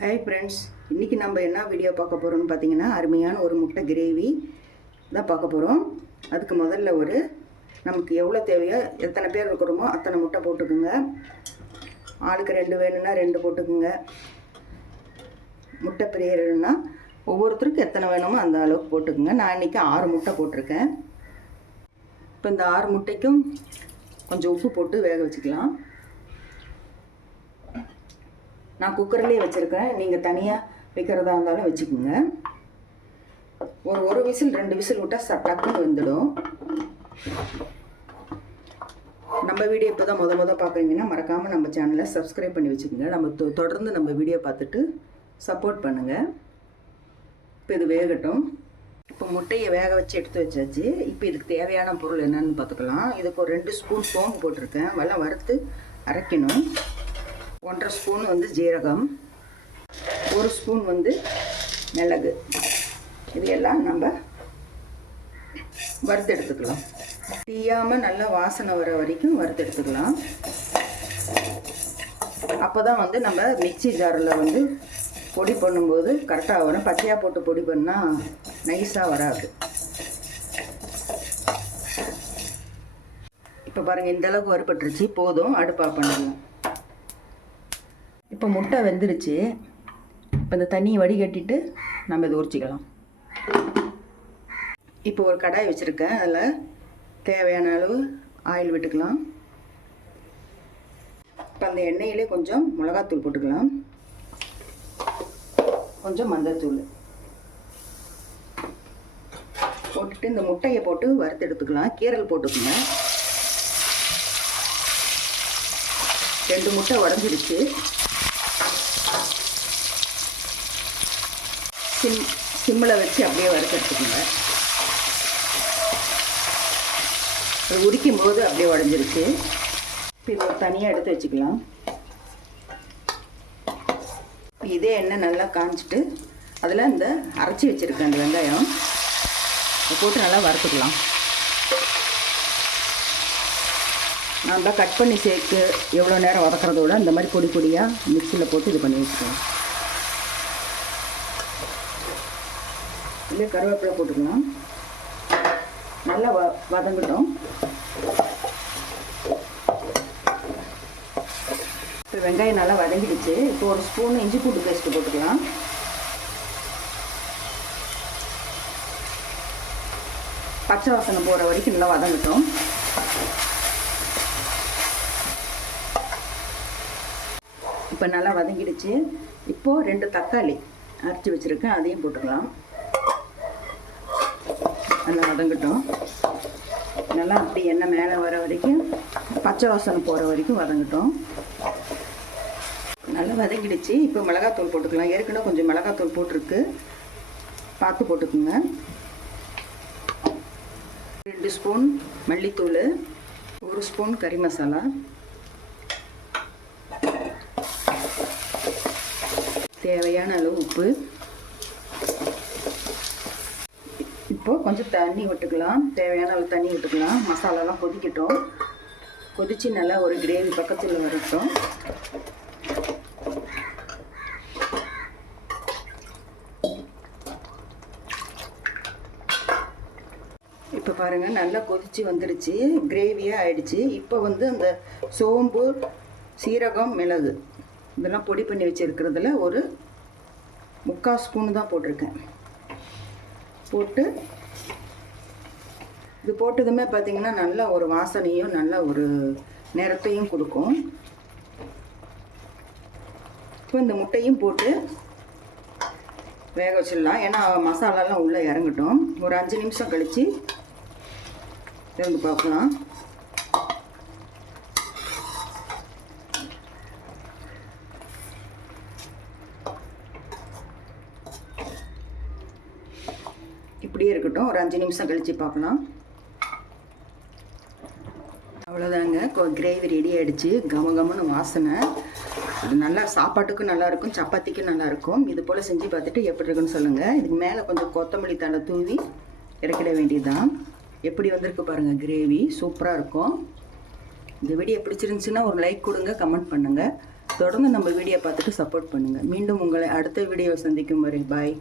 Hi friends, இன்றைக்கி நம்ம என்ன வீடியோ பார்க்க போகிறோம்னு பார்த்தீங்கன்னா அருமையான ஒரு முட்டை கிரேவி தான் பார்க்க போகிறோம். அதுக்கு முதல்ல நமக்கு எவ்வளோ தேவையோ எத்தனை பேர் இருக்கிறோமோ அத்தனை முட்டை போட்டுக்குங்க. ஆளுக்கு 2 வேணும்னா 2 போட்டுக்குங்க. முட்டை பிரியர்னா ஒவ்வொருத்தருக்கும் எத்தனை வேணுமோ அந்த அளவுக்கு போட்டுக்குங்க. நான் இன்றைக்கி 6 முட்டை போட்டிருக்கேன். இப்போ இந்த 6 முட்டைக்கும் கொஞ்சம் உப்பு போட்டு வேக வச்சுக்கலாம். நான் குக்கர்லேயே வச்சுருக்கேன், நீங்கள் தனியாக வைக்கிறதா இருந்தாலும் வச்சுக்கோங்க. ஒரு விசில் 2 விசில் விட்டால் டக்குன்னு வெந்துடும். நம்ம வீடியோ இப்போ தான் முத பார்க்குறீங்கன்னா மறக்காமல் நம்ம சேனலை சப்ஸ்கிரைப் பண்ணி வச்சுக்கோங்க. நம்ம தொடர்ந்து நம்ம வீடியோ பார்த்துட்டு சப்போர்ட் பண்ணுங்கள். இப்போ இது வேகட்டும். இப்போ முட்டையை வேக வச்சு எடுத்து வச்சாச்சு. இப்போ இதுக்கு தேவையான பொருள் என்னன்னு பார்த்துக்கலாம். இதுக்கு ஒரு 2 ஸ்பூன் சோம்பு போட்டிருக்கேன், வெள்ளம் வறுத்து அரைக்கணும். 1.5 ஸ்பூன் ஜீரகம், 1 ஸ்பூன் மிளகு. இது எல்லாம் நம்ம வறுத்து எடுத்துக்கலாம். தீயாமல் நல்லா வாசனை வர வரைக்கும் வறுத்து எடுத்துக்கலாம். அப்போ தான் நம்ம மிக்சி ஜாரில் பொடி பண்ணும்போது கரெக்டாக வரும். பச்சையாக போட்டு பொடி பண்ணால் நைஸாக வராது. இப்போ பாருங்கள், இந்தளவுக்கு வறுபட்டுருச்சு, போதும். அடுப்பாக பண்ணலாம். இப்போ முட்டை வெந்துருச்சு. இப்போ இந்த தண்ணியை வடிகட்டிட்டு நம்ம இதை உரிச்சிக்கலாம். இப்போ ஒரு கடாய் வச்சுருக்கேன், அதில் தேவையான அளவு ஆயில் விட்டுக்கலாம். இப்போ அந்த எண்ணெயிலே கொஞ்சம் மிளகாத்தூள் போட்டுக்கலாம், கொஞ்சம் மஞ்சத்தூள் போட்டுட்டு இந்த முட்டையை போட்டு வறுத்து எடுத்துக்கலாம். கீரல் போட்டுக்கோங்க. 2 முட்டை உடஞ்சிருச்சு. சிம்மில் வச்சு அப்படியே வறுத்து எடுத்துக்கோங்க. உரிக்கும் போது அப்படியே உடஞ்சிருச்சு. இப்போ இது தனியாக எடுத்து வச்சுக்கலாம். இதே எண்ணெய் நல்லா காஞ்சிட்டு அதில் இந்த அரைச்சி வச்சுருக்கேன் அந்த வெங்காயம் போட்டு நல்லா வறுத்துக்கலாம். நம்ம கட் பண்ணி சேர்த்து எவ்வளோ நேரம் வதக்கிறத விட இந்த மாதிரி பொடி பொடியாக மிக்சியில் போட்டு இது பண்ணி வச்சுக்கலாம். இல்லை கருவேப்பிலை போட்டுக்கலாம். நல்லா வதங்கட்டும். இப்போ வெங்காயம் நல்லா வதங்கிடுச்சு. இப்போ 1 ஸ்பூன் இஞ்சி பூண்டு பேஸ்ட்டு போட்டுக்கலாம். பச்சை வாசனை போகிற வரைக்கும் நல்லா வதங்கட்டும். இப்போ நல்லா வதங்கிடுச்சு. இப்போது 2 தக்காளி அரைச்சி வச்சுருக்கேன், அதையும் போட்டுக்கலாம். நல்லா வதங்கட்டும். நல்லா அப்படி எண்ணெய் மேலே வர வரைக்கும், பச்சை வாசனை போகிற வரைக்கும் வதங்கட்டும். நல்லா வதங்கிடுச்சு. இப்போ மிளகாத்தூள் போட்டுக்கலாம். ஏற்கனவே கொஞ்சம் மிளகாத்தூள் போட்டிருக்கு, பார்த்து போட்டுக்குங்க. 2 ஸ்பூன் மல்லித்தூள், 1 ஸ்பூன் கறி மசாலா, தேவையான அளவு உப்பு. இப்போது கொஞ்சம் தண்ணி விட்டுக்கலாம், தேவையான அளவு தண்ணி விட்டுக்கலாம். மசாலாலாம் கொதிக்கட்டும். கொதித்து நல்லா ஒரு கிரேவி பக்கத்தில் வரட்டும். இப்போ பாருங்கள், நல்லா கொதித்து வந்துடுச்சு, கிரேவியாக ஆயிடுச்சு. இப்போ அந்த சோம்பு, சீரகம், மிளகு இதெல்லாம் பொடி பண்ணி வச்சுருக்கிறதுல ஒரு 3/4 ஸ்பூன் தான் போட்டிருக்கேன். போட்டு இது போட்டதுமே பார்த்திங்கன்னா நல்ல ஒரு வாசனையும் நல்ல ஒரு நிறத்தையும் கொடுக்கும். இப்போ இந்த முட்டையும் போட்டு வேக வச்சிடலாம். ஏன்னா மசாலாலாம் உள்ளே இறங்கட்டும். ஒரு 5 நிமிஷம் கழித்து திறந்து பார்க்கலாம். இப்படியே இருக்கட்டும். ஒரு 5 நிமிஷம் கழித்து பார்க்கலாம். அவ்வளோதாங்க, கிரேவி ரெடி ஆகிடுச்சு. கமகமன்னு வாசனை. இது நல்லா சாப்பாட்டுக்கும் நல்லாயிருக்கும், சப்பாத்திக்கும் நல்லாயிருக்கும். இது போல் செஞ்சு பார்த்துட்டு எப்படி இருக்குன்னு சொல்லுங்கள். இதுக்கு மேலே கொஞ்சம் கொத்தமல்லி தழை தூவி இறக்கிட வேண்டியதுதான். எப்படி வந்திருக்கு பாருங்கள், கிரேவி சூப்பராக இருக்கும். இந்த வீடியோ பிடிச்சிருந்துச்சுன்னா ஒரு லைக் கொடுங்க, கமெண்ட் பண்ணுங்கள். தொடர்ந்து நம்ம வீடியோ பார்த்துட்டு சப்போர்ட் பண்ணுங்கள். மீண்டும் உங்களை அடுத்த வீடியோவை சந்திக்கும் வரை பாய்.